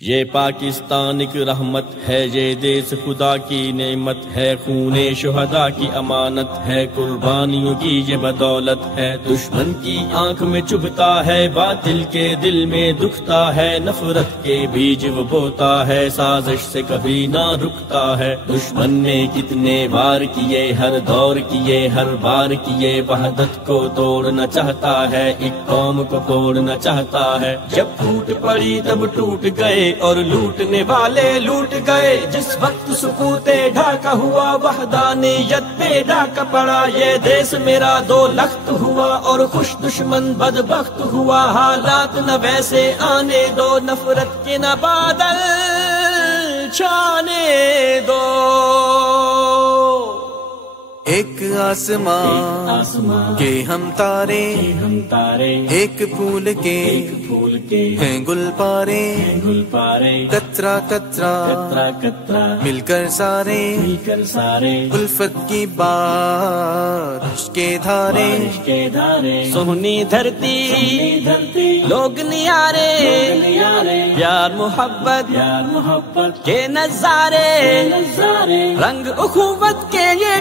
یہ پاکستان ایک رحمت ہے، یہ دیس خدا کی نعمت ہے، خون شہداء کی امانت ہے، قربانیوں کی یہ بدولت ہے۔ دشمن کی آنکھ میں چبھتا ہے، باطل کے دل میں دکھتا ہے، نفرت کے بیج وہ بوتا ہے، سازش سے کبھی نہ رکتا ہے۔ دشمن نے کتنے وار کیے، ہر دور کیے، ہر بار کیے، وحدت کو توڑنا چاہتا ہے، ایک قوم کو توڑنا چاہتا ہے۔ جب ٹوٹ پڑی تب ٹوٹ گئے اور لوٹنے والے لوٹ گئے، جس وقت سکوت ڈھاکہ ہوا وحدانیت پہ ڈھاکہ پڑا، یہ دیس میرا دو لخت ہوا اور خوش دشمن بدبخت ہوا۔ حالات نہ ویسے آنے دو، نفرت کے نہ بادل چھانے دو۔ ایک آسمان کے ہم تارے، ایک پھول کے ہیں گل پارے، قطرہ قطرہ مل کر سارے، الفت کی بارش کے دھارے، سہنی دھرتی لوگ نیارے، پیار محبت کے نظارے، رنگ اخوت کے یہ